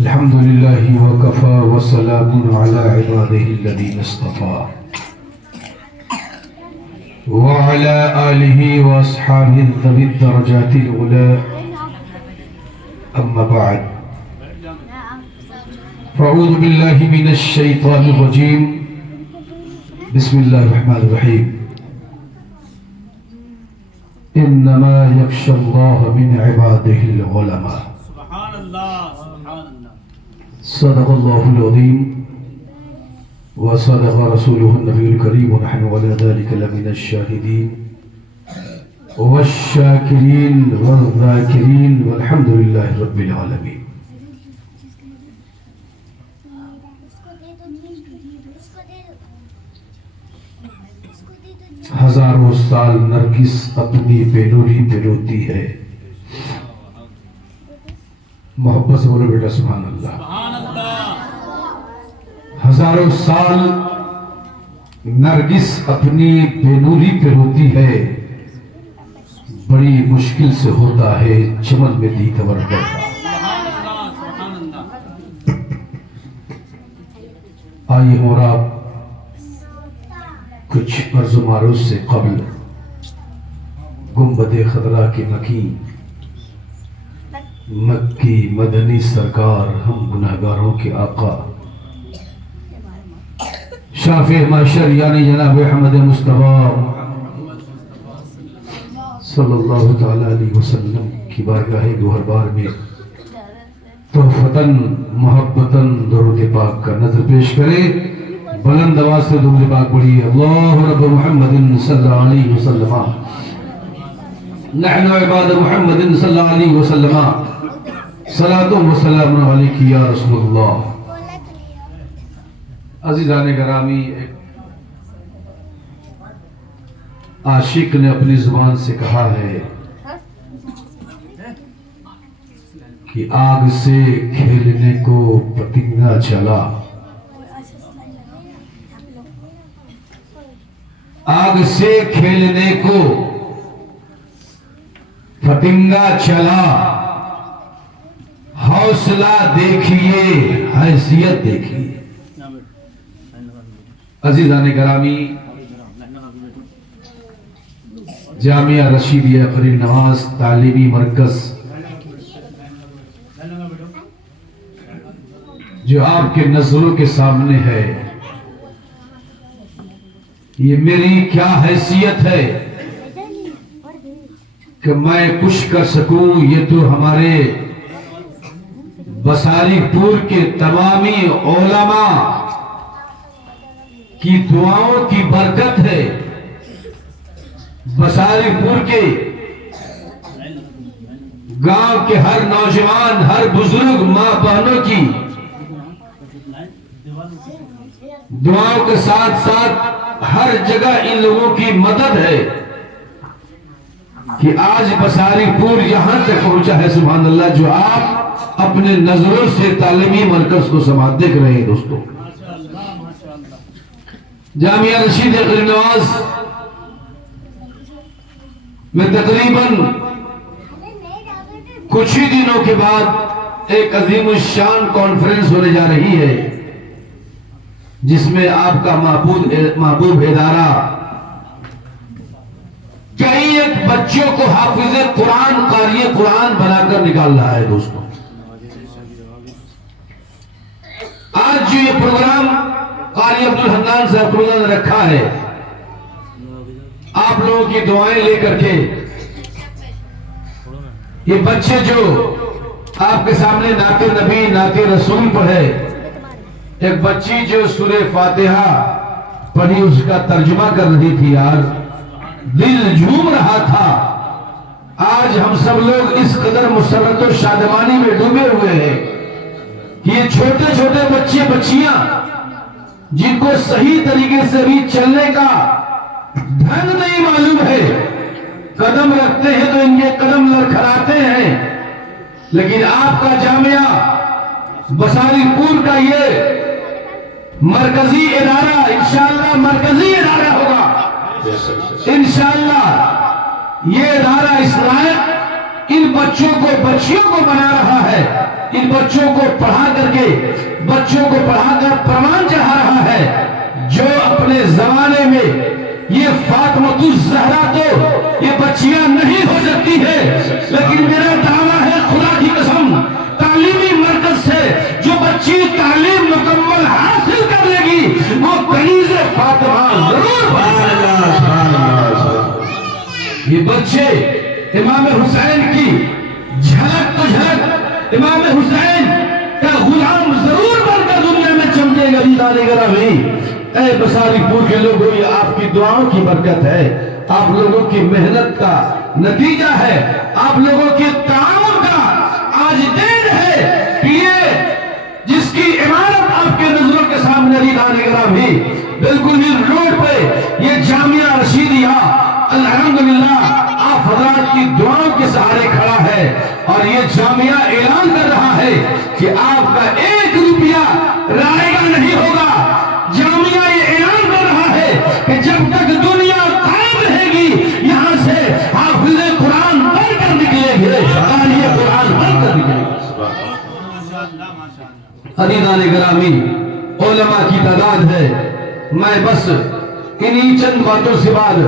الحمد لله وكفى وسلام على عباده الذين اصطفى وعلى آله وأصحابه ذوي الدرجات العلى أما بعد فأعوذ بالله من الشيطان الرجيم بسم الله الرحمن الرحيم إنما يخشى الله من عباده العلماء سبحان اللہ سبحان اللہ صدق الله العظيم وصدق رسوله النبي الكريم ونحن على ذلك لمن الشاهدين والشاكرين والذاكرين والحمد لله رب العالمين. ہزاروں سال نرگس اپنی بینوری پہ روتی ہے. محبت سے بولو بیٹا سبحان اللہ. سبحان اللہ ہزاروں سال نرگس اپنی بینوری پہ روتی ہے، بڑی مشکل سے ہوتا ہے چمن میں دیتور کرتا. سبحان اللہ سبحان اللہ. آئیے اور آپ کچھ عرض و معروض سے قبل گنبد خضرا کے مکین مکی مدنی سرکار ہم گناہگاروں کے آقا شافع محشر یعنی جناب احمد مصطفیٰ صلی اللہ تعالی علیہ وسلم کی بارگاہ گوہر بار میں تحفتاً محبتاً درود پاک کا نظر پیش کرے. بلند آواز سے درود پاک پڑھیے. اللہ رب محمد صلی اللہ علیہ وسلم نحن عباد محمد صلی اللہ علیہ وسلم صلاۃ و سلام علیک یا رسول اللہ. عزیزان گرامی، ایک عاشق نے اپنی زبان سے کہا ہے کہ آگ سے کھیلنے کو پتنگا چلا، آگ سے کھیلنے کو پتنگا چلا، حوصلہ دیکھیے حیثیت دیکھیے. عزیزان گرامی، جامعہ رشیدیہ قریب نواز تعلیمی مرکز جو آپ کے نظروں کے سامنے ہے، یہ میری کیا حیثیت ہے کہ میں کچھ کر سکوں؟ یہ تو ہمارے بساری پور کے تمامی علماء کی دعاؤں کی برکت ہے. بساری پور کے گاؤں کے ہر نوجوان، ہر بزرگ، ماں بہنوں کی دعاؤں کے ساتھ ساتھ ہر جگہ ان لوگوں کی مدد ہے کہ آج بساری پور یہاں تک پہنچا ہے. سبحان اللہ. جو آپ اپنے نظروں سے تعلیمی مرکز کو سماعت دیکھ رہے ہیں دوستوں. جامعہ رشیدیہ قریب نواز میں تقریباً کچھ ہی دنوں کے بعد ایک عظیم الشان کانفرنس ہونے جا رہی ہے، جس میں آپ کا محبوب ادارہ کئی ایک بچوں کو حافظ قرآن، قاری قرآن بنا کر نکال رہا ہے. دوستوں، آج جو یہ پروگرام قاری عبدالحنان صاحب کو نے رکھا ہے، آپ لوگوں کی دعائیں لے کر کے یہ بچے جو آپ کے سامنے نعت نبی، نعت رسول پڑھے، ایک بچی جو سورہ فاتحہ پڑھی اس کا ترجمہ کر رہی تھی، یار دل جھوم رہا تھا. آج ہم سب لوگ اس قدر مسرت و شادمانی میں ڈوبے ہوئے ہیں کہ یہ چھوٹے چھوٹے بچے بچیاں جن کو صحیح طریقے سے بھی چلنے کا ڈھنگ نہیں معلوم ہے، قدم رکھتے ہیں تو ان کے قدم لڑکھڑاتے ہیں. لیکن آپ کا جامعہ بساری پور کا یہ مرکزی ادارہ انشاءاللہ مرکزی ادارہ ہوگا. انشاءاللہ یہ ادارہ اس لائق ان بچوں کو بچیوں کو بنا رہا ہے. ان بچوں کو پڑھا کر پروان چڑھا رہا ہے جو اپنے زمانے میں یہ فاطمۃ الزہرا تو یہ بچیاں نہیں ہو سکتی ہے، لیکن میرا دعویٰ ہے خدا کی قسم تعلیمی مرکز سے جو بچی تعلیم مکمل حاصل کر لے گی وہ کنیز فاطمہ ضرور بنے گا۔ یہ بچے امام حسین کی جھلک تو جھلک امام حسین کا غلام ضرور بن کر دنیا میں چمکے گا۔ عزیزان گرامی، اے بساری پور کے لوگوں، یہ آپ کی دعاؤں کی برکت ہے، آپ لوگوں کی محنت کا نتیجہ ہے، آپ لوگوں کی تعاون کا آج دن ہے کہ یہ جس کی عمارت آپ کے نظروں کے سامنے عزیزان گرامی بالکل ہی روڈ پہ یہ جامعہ رشیدیہ الحمدللہ آپ حضرات کی دعاؤں کے سہارے کھڑا ہے، اور یہ جامعہ اعلان کر رہا ہے کہ آپ کا 1 روپیہ رائے گا نہیں ہوگا۔ جامعہ یہ اعلان کر رہا ہے کہ جب تک دنیا قائم رہے گی یہاں سے حافظ قرآن بن کر نکلے گے، قاری قرآن بن کر نکلے گے۔ عزیزان گرامی، علماء کی تعداد ہے، میں بس انہی چند باتوں سے بعد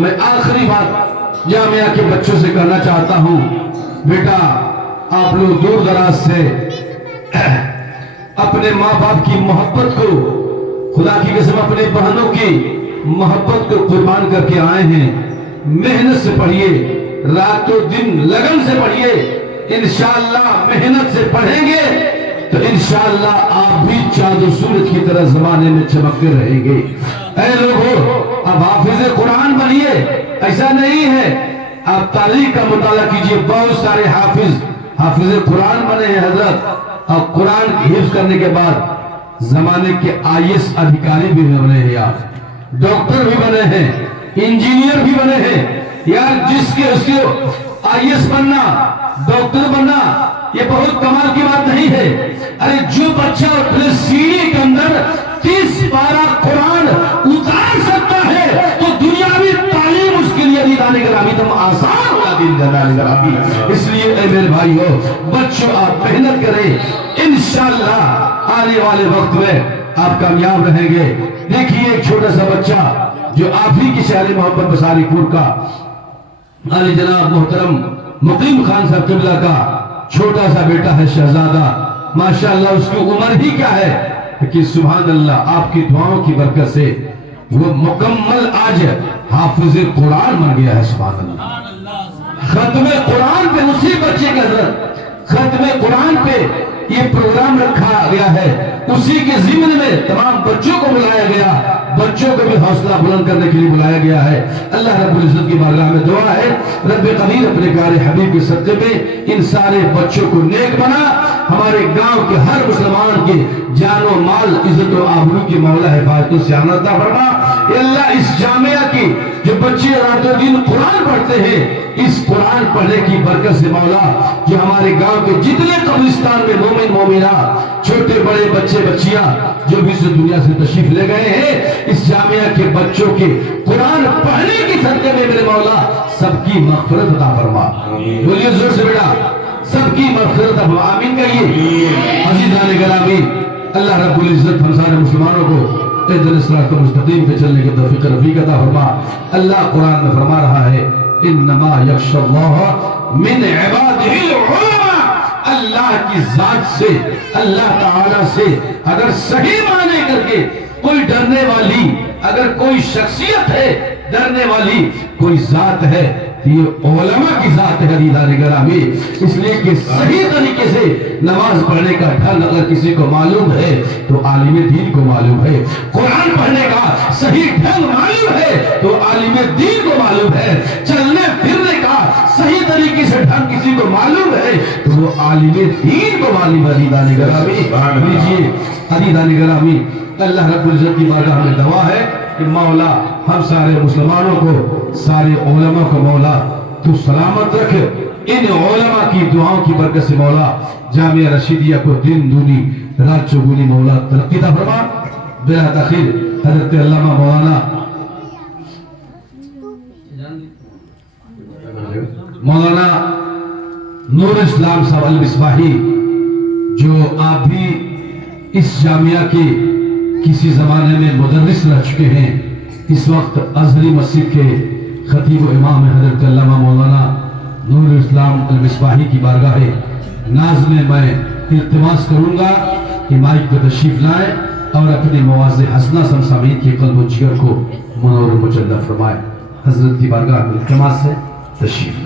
میں آخری بات جامعہ کے بچوں سے کہنا چاہتا ہوں، بیٹا آپ لوگ دور دراز سے اپنے ماں باپ کی محبت کو، خدا کی قسم اپنے بہنوں کی محبت کو قربان کر کے آئے ہیں۔ محنت سے پڑھیے، رات و دن لگن سے پڑھیے، انشاءاللہ محنت سے پڑھیں گے تو انشاءاللہ آپ بھی چاند و سورج کی طرح زمانے میں چمکتے رہیں گے۔ اے لوگوں، اب حافظ قرآن بنیے، ایسا نہیں ہے، آپ تاریخ کا مطالعہ کیجئے، بہت سارے حافظ قرآن بنے ہیں حضرت، اور قرآن حفظ کرنے کے بعد زمانے کے IAS ادھیکاری بھی بنے ہیں، آپ ڈاکٹر بھی بنے ہیں، انجینئر بھی بنے ہیں۔ یار جس کے اس کے IAS بننا، ڈاکٹر بننا یہ بہت کمال کی بات نہیں ہے۔ ارے جو بچہ اپنے سینے کے اندر 30 پارہ قرآن اتار سکتا ہے تو دنیاوی تعلیم اس کے لیے عزیزان گرامی تم آسان ہوگا دین گرامی۔ اس لیے اے میرے بھائیو، بچوں آپ محنت کریں، انشاءاللہ آنے والے وقت میں آپ کامیاب رہیں گے۔ دیکھیے ایک چھوٹا سا بچہ جو آپ ہی کی شہر محبت بساری پور کا علی جناب محترم مقیم خان صاحب قبلہ کا چھوٹا سا بیٹا ہے شہزادہ، ماشاءاللہ اس کی عمر ہی کیا ہے کہ سبحان اللہ آپ کی دعاؤں کی برکت سے وہ مکمل آج حافظ قرآن بن گیا ہے۔ سبحان اللہ، ختم قرآن پہ اسی بچے کے حضرت ختم قرآن پہ یہ پروگرام رکھا گیا ہے، اسی کے ضمن میں تمام بچوں کو بلایا گیا، بچوں کو بھی حوصلہ بلند کرنے کے لیے بلایا گیا ہے۔ اللہ رب العزت کی بارگاہ میں دعا ہے رب قدیر اپنے پیارے حبیب کے صدقے میں ان سارے بچوں کو نیک بنا، ہمارے گاؤں کے ہر مسلمان کے جان و مال عزت و آبرو کی مولا حفاظت سے عطا فرما۔ اے اللہ اس جامعہ کی جو بچے رات و دن قرآن پڑھتے ہیں، اس قرآن پڑھنے کی برکت سے مولا جو ہمارے گاؤں کے جتنے قبرستان میں مومن مومنات چھوٹے بڑے بچے بچیاں جو بھی اس دنیا سے تشریف لے گئے ہیں، اس جامعہ کے بچوں کے قرآن پڑھنے کی صدقے میں میرے مولا سب کی مغفرت عطا فرما۔ بولیے زور سے بیٹا، سب کی مغفرت عطا فرما، آمین کہیے۔ عزیزان گرامی، اللہ رب العزت ہم سارے مسلمانوں کو اہدنا الصراط المستقیم پہ چلنے کی توفیق رفیق عطا فرما۔ اللہ قرآن میں فرما رہا ہے انما یخشی اللہ من عبادہ العلماء، اللہ کی ذات سے، اللہ تعالیٰ سے اگر صحیح معنی کر کے کوئی ڈرنے والی، اگر کوئی شخصیت ہے ڈرنے والی، کوئی ذات ہے تو یہ علماء کی ذات ہے عزیزان گرامی۔ اس لیے کہ صحیح طریقے سے نماز پڑھنے کا ڈھنگ اگر کسی کو معلوم ہے تو عالم دین کو معلوم ہے، قرآن پڑھنے کا صحیح ڈھنگ معلوم ہے تو عالم دین کو معلوم ہے، چلنے پھرنے کا صحیح طریقے سے ڈھنگ کسی کو معلوم ہے تو وہ عالم دین کو معلوم ہے عزیزان گرامی۔ لیجیے عزیزان گرامی، اللہ رب العزت کی بارگاہ میں دعا ہے کہ مولا ہم سارے مسلمانوں کو، سارے علماء کو مولا تو سلامت رکھ، ان علماء کی دعاؤں کی برکت سے مولا جامعہ رشیدیہ کو دن دونی رات چوگنی مولا ترقی عطا فرما۔ بلا تاخیر حضرت علامہ مولانا نور اسلام صاحب المصباحی جو آپ بھی اس جامعہ کے کسی زمانے میں مدرس رہ چکے ہیں، اس وقت ازہری مسجد کے خطیب و امام حضرت علامہ مولانا نور الاسلام المصباحی کی بارگاہ ناز میں التماس کروں گا کہ مائک پر تشریف لائیں اور اپنے مواضع حسنہ سمسامین کی قلب و جگر کو منور و مجلہ فرمائیں۔ حضرت کی بارگاہ میں التماس ہے، تشریف لائیں۔